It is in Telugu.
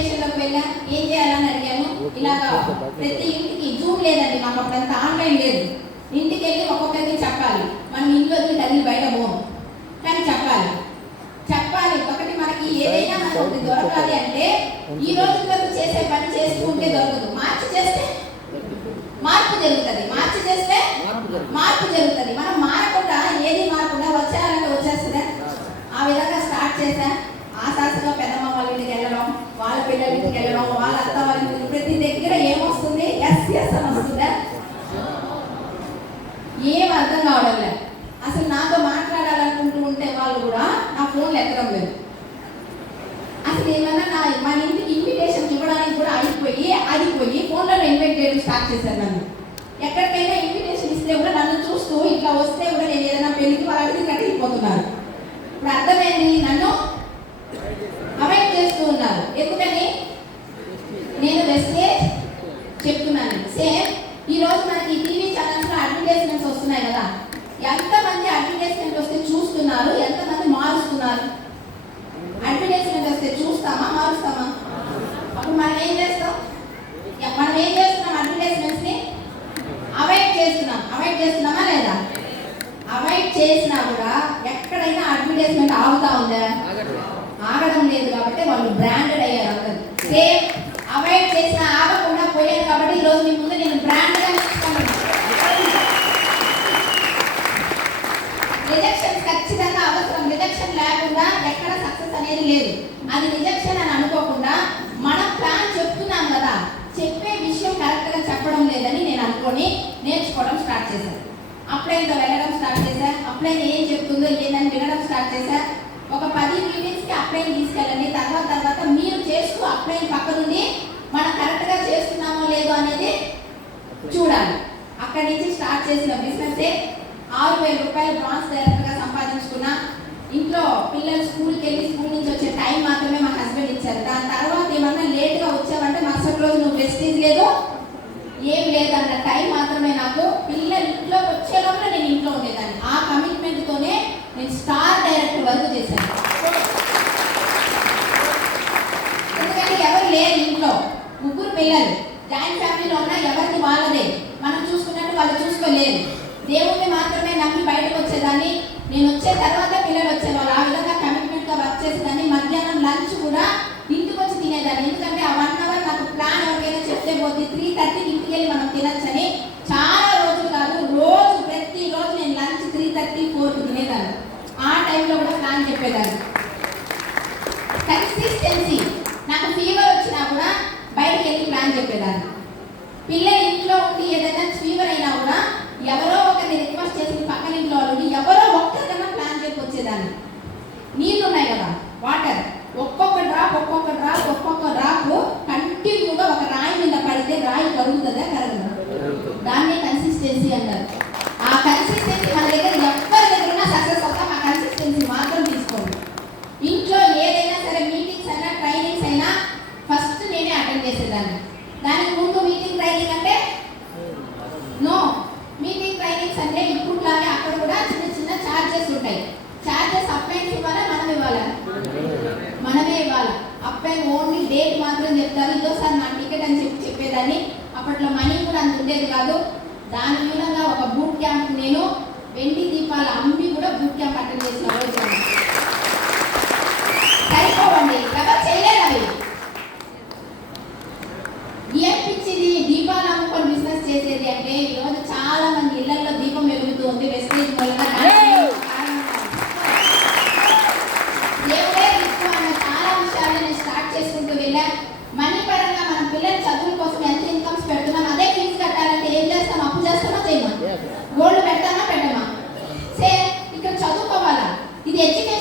ఇన్విటేషన్లోకి వెళ్ళా, ఏం చేయాలని అడిగాను. ఇలాగా ప్రతి ఇంటికి జూమ్ లేదండి, మాకు అప్పుడంతా ఆన్లైన్ లేదు. ఇంటికి వెళ్ళి ఒక్కొక్కరికి చెప్పాలి. మనం ఇంట్లో కదిలి బయట పోము, కానీ చెప్పాలి. ఒకటి మనకి ఏదైనా మనకు దొరకాలి అంటే ఈ రోజు వరకు చేసే పని చేస్తూ ఉంటే దొరకదు. మార్చి చేస్తే మార్పు జరుగుతుంది, మార్చి చేస్తే మార్పు జరుగుతుంది. మనం మారకుండా ఏది మారకుండా వచ్చేయాలంటే వచ్చేస్తుందా? ఆ విధంగా స్టార్ట్ చేశా. ఆశాసగా పెద్దమ్మ వాళ్ళ ఇంటికి వెళ్ళడం, వాళ్ళ పిల్లల ఇంటికి వెళ్ళడం, వాళ్ళ అత్త వాళ్ళ ఇంటికి, ప్రతి దగ్గర ఏమొస్తుంది? ఎస్ ఎస్ అని వస్తుందా? ఏం అర్థం కావడం లేదు. అసలు నాతో మాట్లాడాలనుకుంటూ ఉంటే వాళ్ళు కూడా నా ఫోన్లు ఎక్కడం లేదు. అసలు ఏమన్నా మన ఇంటికి ఇన్విటేషన్ ఇవ్వడానికి కూడా ఆగిపోయి ఫోన్లో ఇన్వైట్ చేయడం స్టార్ట్ చేశారు. నన్ను ఎక్కడికైనా ఇన్విటేషన్ ఇస్తే కూడా నన్ను చూస్తూ ఇట్లా వస్తే కూడా నేను ఏదైనా పెళ్లికి వాళ్ళకి కట్టిపోతున్నారు. ఇప్పుడు అర్థమైంది, నన్ను అవాయిడ్ చేస్తూ ఉన్నారు. ఎందుకని? నేను వెస్టేజ్ చెప్తున్నాను. సేమ్ ఈరోజు మనకి టీవీ ఛానల్స్లో అడ్వర్టైజ్మెంట్స్ వస్తున్నాయి కదా, ఎంతమంది అడ్వర్టైజ్మెంట్ వస్తే చూస్తున్నారు, ఎంతమంది మారుస్తున్నారు? అడ్వర్టైజ్మెంట్ వస్తే చూస్తామా, మారుస్తామా? అప్పుడు మనం ఏం చేస్తున్నాం? అడ్వర్టైజ్మెంట్స్ని అవాయిడ్ చేస్తున్నామా లేదా? అవాయిడ్ చేసినా కూడా ఎక్కడైనా అడ్వర్టైజ్మెంట్ ఆగుతా ఉందా? ఆగడం లేదు. కాబట్టి వాళ్ళు బ్రాండెడ్ అయ్యారు. అందరు సేమ్ అవాయిడ్ చేసినా ఆగకుండా పోయారు. కాబట్టి ఈరోజు మీ ముందు నేను బ్రాండ్గా నిలుచుకున్నాను. రిజెక్షన్ ఖచ్చితంగా అవసరం. రిజెక్షన్ లేకుండా ఎక్కడ సక్సెస్ అనేది లేదు. అది రిజెక్షన్ అని అనుకోకుండా మనం ప్లాన్ చెప్తున్నాం కదా, చెప్పే విషయం కరెక్ట్గా చెప్పడం లేదని నేను అనుకొని నేర్చుకోవడం స్టార్ట్ చేశాను. అప్లైన్తో వెళ్ళడం స్టార్ట్ చేశా. అప్లైన్ ఏం చెప్తుందో ఏందని వినడం స్టార్ట్ చేశా. ఒక 10 మీటింగ్స్కి అప్లైన్ తీసుకెళ్ళండి. తర్వాత మీరు చేస్తూ అప్లైన్ పక్క నుండి మనం కరెక్ట్గా చేస్తున్నామో లేదో అనేది చూడాలి. అక్కడి నుంచి స్టార్ట్ చేసిన బిజినెస్ 6,000 రూపాయలు బ్రాంచ్ డైరెక్టర్గా సంపాదించుకున్నా. ఇంట్లో పిల్లలు స్కూల్కి వెళ్ళి స్కూల్ నుంచి వచ్చే టైం మాత్రమే మా హస్బెండ్ ఇచ్చారు. దాని తర్వాత ఏమన్నా లేట్గా వచ్చావంటే మరుసటి రోజు నువ్వు వెస్టేజ్ లేదు, ఏం లేదు అన్న టైం మాత్రమే నాకు. పిల్లలు ఇంట్లోకి వచ్చే లోపల నేను ఇంట్లో ఉండేదాన్ని. ఆ కమిట్మెంట్తోనే నేను స్టార్ డైరెక్టర్ వరకు చేశాను. ఎందుకంటే ఎవరు లేరు ఇంట్లో, 3 పిల్లలు, జాయింట్ ఫ్యామిలీలో ఉన్నా ఎవరికి వాళ్ళదే, మనం చూసుకున్నట్టు వాళ్ళు చూసుకోలేరు. దేవుణ్ణి మాత్రమే నమ్మి బయటకు వచ్చేదాన్ని. నేను వచ్చే తర్వాత పిల్లలు వచ్చేవాళ్ళు. ఆ విధంగా కమిట్మెంట్గా వర్క్ చేసేదాన్ని. మధ్యాహ్నం లంచ్ కూడా ఇంటికి వచ్చి తినేదాన్ని. ఎందుకంటే ఆ 1 అవర్ నాకు ప్లాన్ ఎవరికైనా చెప్తే పోతే 3:30కి ఇంటికి వెళ్ళి మనం తినచ్చని. చాలా రోజులు కాదు, ప్రతిరోజు నేను లంచ్ 3:30, 4కి తినేదాన్ని. ఆ టైంలో కూడా ప్లాన్ చెప్పేదాన్ని. కన్సిస్టెన్సీ. నాకు ఫీవర్ వచ్చినా కూడా బయటకు వెళ్ళి ప్లాన్ చెప్పేదాన్ని. పిల్లలు ఇంట్లో ఉండి ఏదైనా ఫీవర్ అయినా కూడా ఎవరో ఒకరిని రిక్వెస్ట్ చేసి పక్కన ఇంట్లో వాళ్ళు ఎవరో ఒక్కరికన్నా ప్లాన్ చెప్పి వచ్చేదాన్ని. నీళ్ళు ఉన్నాయి కదా, వాటర్, ఒక్కొక్క డ్రాప్ కంటిన్యూగా ఒక రాయి మీద పడితే రాయి కరుగుతుందా, కరగదా? దాన్ని కన్సిస్టెన్సీ అంటారు. ఆ కన్సిస్టెన్సీ మన దగ్గర ఎవరి దగ్గర సక్సెస్ అవుతాం. ఆ కన్సిస్టెన్సీ మాత్రం తీసుకోండి. ఇంట్లో ఏదైనా సరే మీటింగ్స్ అయినా ట్రైనింగ్స్ అయినా ఫస్ట్ నేనే అటెండ్ చేసేదాన్ని. దానికి ముందు మీటింగ్ ట్రైనింగ్ అంటే నో. మీటింగ్ ట్రైనింగ్స్ అంటే ఇప్పుడులాగే అక్కడ కూడా చిన్న ఛార్జెస్ ఉంటాయి. ఛార్జెస్ అప్లైన్స్ ఇవ్వాలా, మనమే ఇవ్వాలి. అప్లైన్ ఓన్లీ డేట్ మాత్రం చెప్తారు. ఇదోసారి నా టికెట్ అని చెప్పేదాన్ని. అప్పట్లో మనీ కూడా అంత ఉండేది కాదు. దాని మూలంగా ఒక బూట్ క్యాంప్, నేను వెండి దీపాలు అమ్మి కూడా బూట్ క్యాంప్ అటెండ్ చేసిన రోజు. సరిపోవండి, ఎవరు చేయలేదు అవి. ఏం పిచ్చిది దీపాలు అమ్ముకొని బిజినెస్ చేసేది అంటే ఈరోజు చాలా మంది ఇళ్లలో దీపం వెలుగుతూ ఉంది. వెస్టేజ్ మూలంగా చాలా విషయాలు నేను స్టార్ట్ చేసుకుంటూ వెళ్ళా. మనీ పరంగా మనం పిల్లల చదువుల కోసం ఎంత ఇన్కమ్స్ పెడుతున్నాం, అదే ఫీజు కట్టాలంటే ఏం చేస్తాం? అప్పు చేస్తామా, చేయమా? గోల్డ్ పెడతామా, పెట్టమా? ఇక్కడ చదువుకోవాలా? ఇది ఎడ్యుకేషన్.